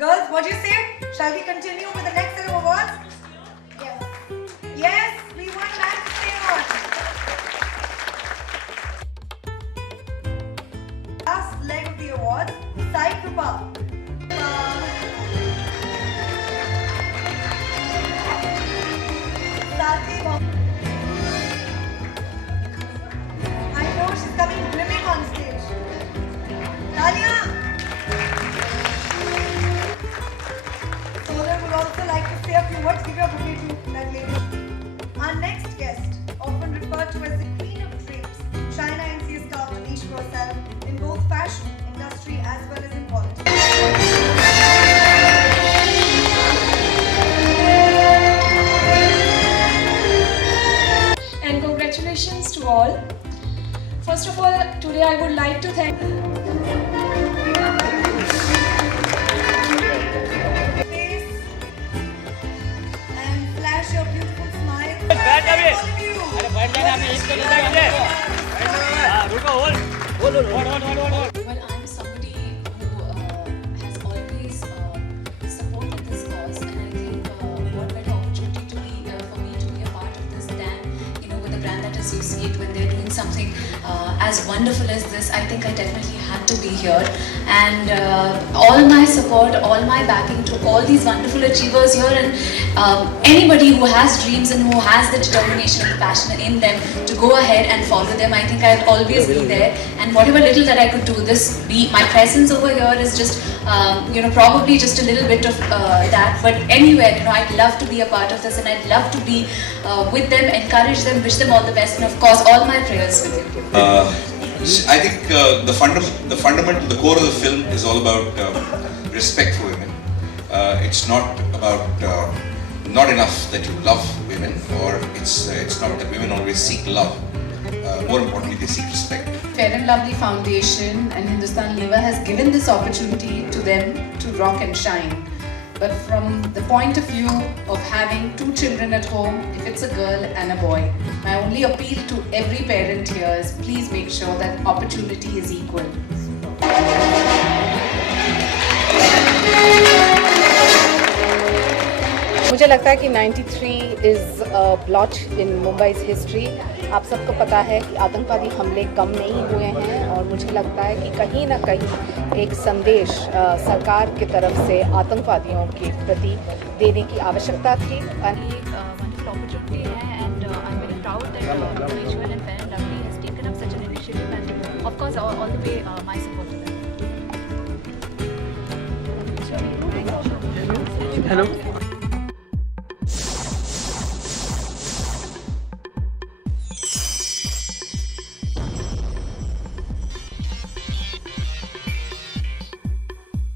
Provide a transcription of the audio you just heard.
Girls, what do you say? Shall we continue with the next set of awards? Yes. Yes, we want man to stay on. Last leg of the awards, Sai Krupa. I know she's coming brimming on stage. Talia! Solar would also like to say a few words. Give your bouquet to that lady. Our next guest, often referred to as the Queen of Drapes, China NCS star Manish Rosal, in both fashion, industry as well as in politics. And congratulations to all. First of all, today I would like to thank Face and flash your beautiful smile. All of you. Well, I'm somebody who has always supported this cause, and I think what better opportunity to be for me to be a part of this than with a brand that associate when they're doing something as wonderful as this. I think I definitely had to be here, and all my support, all my backing to all these wonderful achievers here, and anybody who has dreams and who has the determination and passion in them to go ahead and follow them. I think I'll always be there, and whatever little that I could do, my presence over here is just probably just a little bit of that, but anywhere, I'd love to be a part of this, and I'd love to be with them, encourage them, wish them all the best, and of course all my prayers with you. I think the fundamental, the core of the film is all about respect for women. It's not about not enough that you love women, or it's not that women always seek love. More importantly, they seek respect. Fair and Lovely Foundation and Hindustan Lever has given this opportunity to them to rock and shine. But from the point of view of having two children at home, if it's a girl and a boy, my only appeal to every parent here is please make sure that opportunity is equal. मुझे लगता है कि 93 is a blot in मुंबई's history. आप सबको पता है कि आतंकवादी हमले कम नहीं हुए हैं, और मुझे लगता है कि कहीं ना कहीं एक संदेश सरकार की तरफ से आतंकवादियों के प्रति देने की आवश्यकता थी। Wonderful opportunity and I'm very proud that Visual and Fair and Lovely has taken up such an initiative, and of course all the way my support to them. Hello.